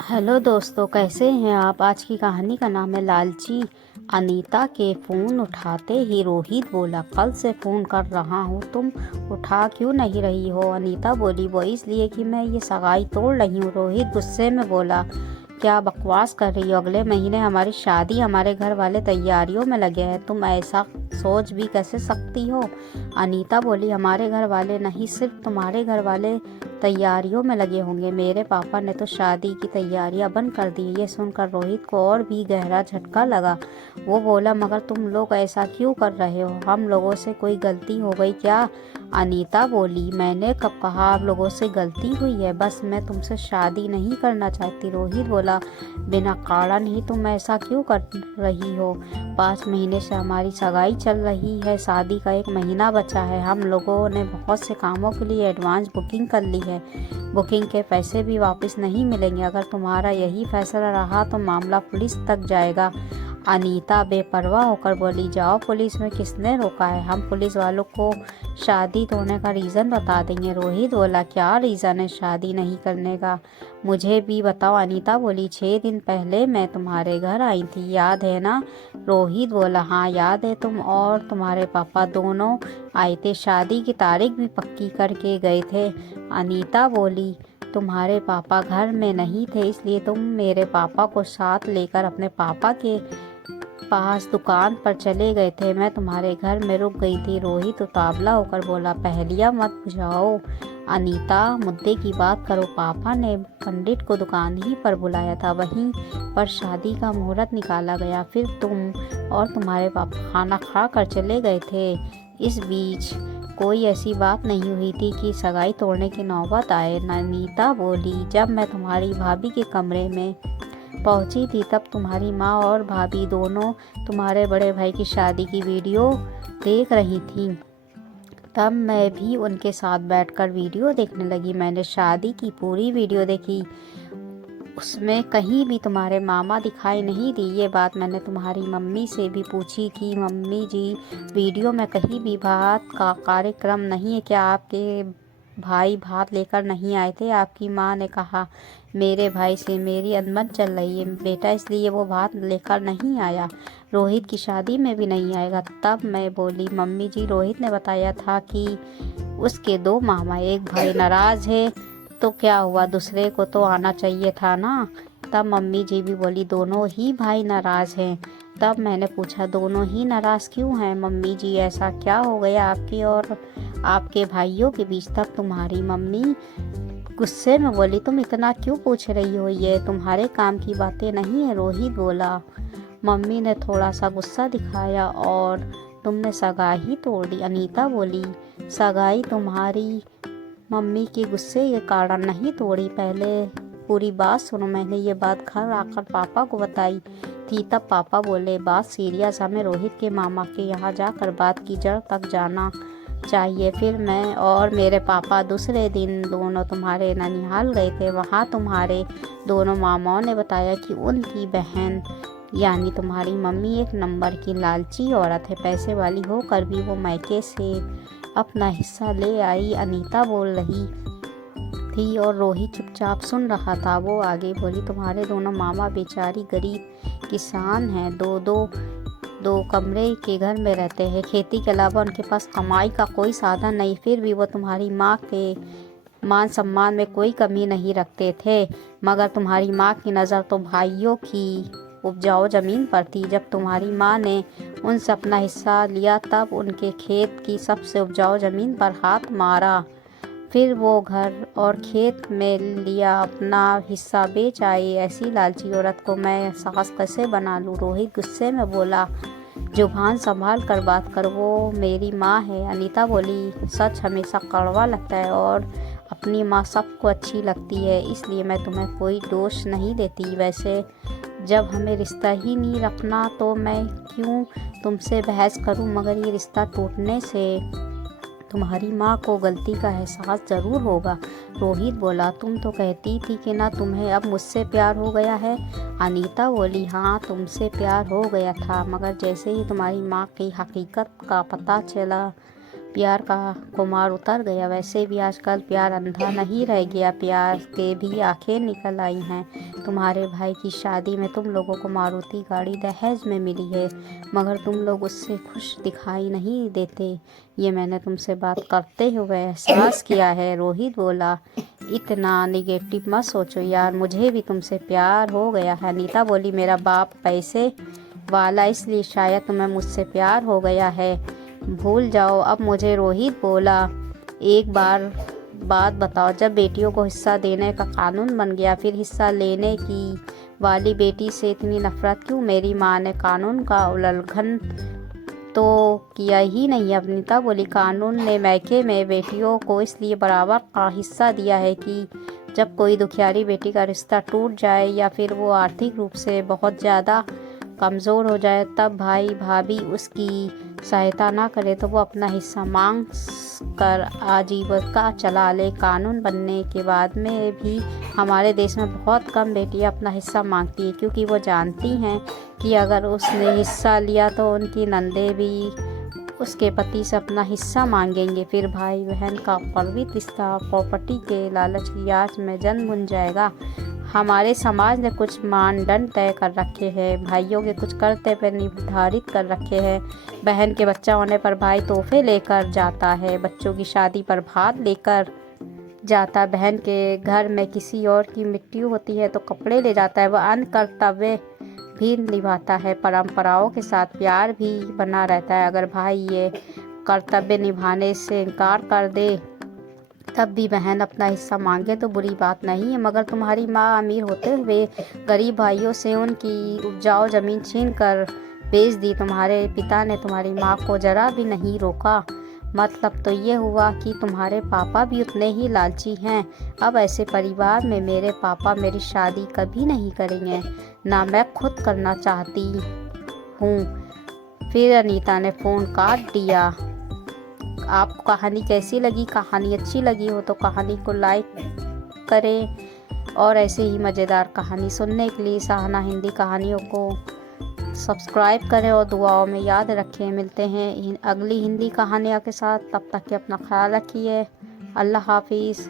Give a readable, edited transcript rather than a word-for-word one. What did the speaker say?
Hello दोस्तों, कैसे हैं आप। आज की कहानी का नाम है लालची। अनीता के फ़ोन उठाते ही रोहित बोला, कल से फ़ोन कर रहा हूँ, तुम उठा क्यों नहीं रही हो। अनीता बोली, वो इसलिए कि मैं ये सगाई तोड़ रही हूँ। रोहित गुस्से में बोला, क्या बकवास कर रही हो, अगले महीने हमारी शादी, हमारे घर वाले तैयारियों में लगे हैं, तुम ऐसा सोच भी कैसे सकती हो। अनीता बोली, हमारे घर वाले नहीं, सिर्फ तुम्हारे घर वाले तैयारियों में लगे होंगे। मेरे पापा ने तो शादी की तैयारियां बंद कर दी। ये सुनकर रोहित को और भी गहरा झटका लगा। वो बोला, मगर तुम लोग ऐसा क्यों कर रहे हो, हम लोगों से कोई गलती हो गई क्या। अनीता बोली, मैंने कब कहा आप लोगों से गलती हुई है, बस मैं तुमसे शादी नहीं करना चाहती। रोहित बोला, बिना कारण ही तुम ऐसा क्यों कर रही हो। 5 महीने से हमारी सगाई चल रही है, शादी का 1 महीना बचा है। हम लोगों ने बहुत से कामों के लिए एडवांस बुकिंग कर ली है। बुकिंग के पैसे भी वापस नहीं मिलेंगे। अगर तुम्हारा यही फैसला रहा तो मामला पुलिस तक जाएगा। अनीता बेपरवाह होकर बोली, जाओ पुलिस में, किसने रोका है, हम पुलिस वालों को शादी तोड़ने का रीज़न बता देंगे। रोहित बोला, क्या रीज़न है शादी नहीं करने का, मुझे भी बताओ। अनीता बोली, 6 दिन पहले मैं तुम्हारे घर आई थी, याद है ना। रोहित बोला, हाँ याद है, तुम और तुम्हारे पापा दोनों आए थे, शादी की तारीख भी पक्की करके गए थे। अनीता बोली, तुम्हारे पापा घर में नहीं थे, इसलिए तुम मेरे पापा को साथ लेकर अपने पापा के पास दुकान पर चले गए थे, मैं तुम्हारे घर में रुक गई थी। रोहित उतावला होकर बोला, पहेलियां मत बुझाओ अनीता, मुद्दे की बात करो। पापा ने पंडित को दुकान ही पर बुलाया था, वहीं पर शादी का मुहूर्त निकाला गया, फिर तुम और तुम्हारे पापा खाना खा कर चले गए थे। इस बीच कोई ऐसी बात नहीं हुई थी कि सगाई तोड़ने की नौबत आए। अनीता बोली, जब मैं तुम्हारी भाभी के कमरे में पहुंची थी तब तुम्हारी माँ और भाभी दोनों तुम्हारे बड़े भाई की शादी की वीडियो देख रही थी। तब मैं भी उनके साथ बैठकर वीडियो देखने लगी। मैंने शादी की पूरी वीडियो देखी, उसमें कहीं भी तुम्हारे मामा दिखाई नहीं दी। ये बात मैंने तुम्हारी मम्मी से भी पूछी कि मम्मी जी, वीडियो में कहीं भी भात का कार्यक्रम नहीं है क्या, आपके भाई भात लेकर नहीं आए थे। आपकी माँ ने कहा, मेरे भाई से मेरी अनबन चल रही है बेटा, इसलिए वो भात लेकर नहीं आया, रोहित की शादी में भी नहीं आएगा। तब मैं बोली, मम्मी जी, रोहित ने बताया था कि उसके 2 मामा, एक भाई नाराज है, तो क्या हुआ, दूसरे को तो आना चाहिए था ना। तब मम्मी जी भी बोली, दोनों ही भाई नाराज हैं। तब मैंने पूछा, दोनों ही नाराज क्यों हैं मम्मी जी, ऐसा क्या हो गया आपकी और आपके भाइयों के बीच। तब तुम्हारी मम्मी गुस्से में बोली, तुम इतना क्यों पूछ रही हो, ये तुम्हारे काम की बातें नहीं है। रोहित बोला, मम्मी ने थोड़ा सा गुस्सा दिखाया और तुमने सगाई तोड़ दी। अनीता बोली, सगाई तुम्हारी मम्मी के गुस्से के कारण नहीं तोड़ी, पहले पूरी बात सुनो। मैंने ये बात घर आकर पापा को बताई थी, तब पापा बोले, बात सीरियस, हमें रोहित के मामा के यहाँ जाकर बात की जड़ तक जाना चाहिए। फिर मैं और मेरे पापा दूसरे दिन दोनों तुम्हारे ननिहाल गए थे। वहाँ तुम्हारे दोनों मामाओं ने बताया कि उनकी बहन यानी तुम्हारी मम्मी एक नंबर की लालची औरत है, पैसे वाली होकर भी वो मायके से अपना हिस्सा ले आई। अनीता बोल रही थी और रोहित चुपचाप सुन रहा था। वो आगे बोली, तुम्हारे दोनों मामा बेचारी गरीब किसान हैं, दो कमरे के घर में रहते हैं, खेती के अलावा उनके पास कमाई का कोई साधन नहीं, फिर भी वो तुम्हारी माँ के मान सम्मान में कोई कमी नहीं रखते थे। मगर तुम्हारी माँ की नज़र तो भाइयों की उपजाऊ ज़मीन पर थी। जब तुम्हारी माँ ने उनसे अपना हिस्सा लिया तब उनके खेत की सबसे उपजाऊ ज़मीन पर हाथ मारा, फिर वो घर और खेत में लिया अपना हिस्सा बेच आई। ऐसी लालची औरत को मैं सास कैसे बना लूँ। रोहित गुस्से में बोला, जुबान संभाल कर बात कर, वो मेरी माँ है। अनीता बोली, सच हमेशा कड़वा लगता है और अपनी माँ सबको अच्छी लगती है, इसलिए मैं तुम्हें कोई दोष नहीं देती। वैसे जब हमें रिश्ता ही नहीं रखना तो मैं क्यों तुमसे बहस करूं, मगर ये रिश्ता टूटने से तुम्हारी माँ को गलती का एहसास ज़रूर होगा। रोहित बोला, तुम तो कहती थी कि ना तुम्हें अब मुझसे प्यार हो गया है। अनीता बोली, हाँ तुमसे प्यार हो गया था, मगर जैसे ही तुम्हारी माँ की हकीकत का पता चला प्यार का खुमार उतर गया। वैसे भी आजकल प्यार अंधा नहीं रह गया, प्यार के भी आंखें निकल आई हैं। तुम्हारे भाई की शादी में तुम लोगों को मारुति गाड़ी दहेज में मिली है, मगर तुम लोग उससे खुश दिखाई नहीं देते। ये मैंने तुमसे बात करते हुए एहसास किया है। रोहित बोला, इतना निगेटिव मत सोचो यार, मुझे भी तुमसे प्यार हो गया है। अनीता बोली, मेरा बाप पैसे वाला इसलिए शायद तुम्हें मुझसे प्यार हो गया है, भूल जाओ अब मुझे। रोहित बोला, एक बात बताओ, जब बेटियों को हिस्सा देने का कानून बन गया, फिर हिस्सा लेने की वाली बेटी से इतनी नफरत क्यों? मेरी माँ ने कानून का उल्लंघन तो किया ही नहीं। अनीता बोली, कानून ने मैके में बेटियों को इसलिए बराबर का हिस्सा दिया है कि जब कोई दुखियारी बेटी का रिश्ता टूट जाए या फिर वो आर्थिक रूप से बहुत ज़्यादा कमज़ोर हो जाए, तब भाई भाभी उसकी सहायता ना करे तो वो अपना हिस्सा मांग कर आजीविका चला ले। कानून बनने के बाद में भी हमारे देश में बहुत कम बेटियां अपना हिस्सा मांगती हैं, क्योंकि वो जानती हैं कि अगर उसने हिस्सा लिया तो उनकी नंदे भी उसके पति से अपना हिस्सा मांगेंगे, फिर भाई बहन का पवित्र रिश्ता प्रॉपर्टी के लालच की आंच में जन्म बुन जाएगा। हमारे समाज ने कुछ मानदंड तय कर रखे हैं, भाइयों के कुछ कर्तव्य निर्धारित कर रखे हैं। बहन के बच्चा होने पर भाई तोहफे लेकर जाता है, बच्चों की शादी पर भात लेकर जाता, बहन के घर में किसी और की मृत्यु होती है तो कपड़े ले जाता है। वह अन्य कर्तव्य भी निभाता है, परंपराओं के साथ प्यार भी बना रहता है। अगर भाई ये कर्तव्य निभाने से इनकार कर दे तब भी बहन अपना हिस्सा मांगे तो बुरी बात नहीं है, मगर तुम्हारी माँ अमीर होते हुए गरीब भाइयों से उनकी उपजाऊ जमीन छीन कर बेच दी। तुम्हारे पिता ने तुम्हारी माँ को जरा भी नहीं रोका। मतलब तो ये हुआ कि तुम्हारे पापा भी उतने ही लालची हैं। अब ऐसे परिवार में मेरे पापा मेरी शादी कभी नहीं करेंगे, ना मैं खुद करना चाहती हूँ। फिर अनीता ने फ़ोन काट दिया। आपको कहानी कैसी लगी? कहानी अच्छी लगी हो तो कहानी को लाइक करें, और ऐसे ही मज़ेदार कहानी सुनने के लिए सहाना हिंदी कहानियों को सब्सक्राइब करें और दुआओं में याद रखें। मिलते हैं अगली हिंदी कहानियों के साथ, तब तक के अपना ख्याल रखिए। अल्लाह हाफिज़।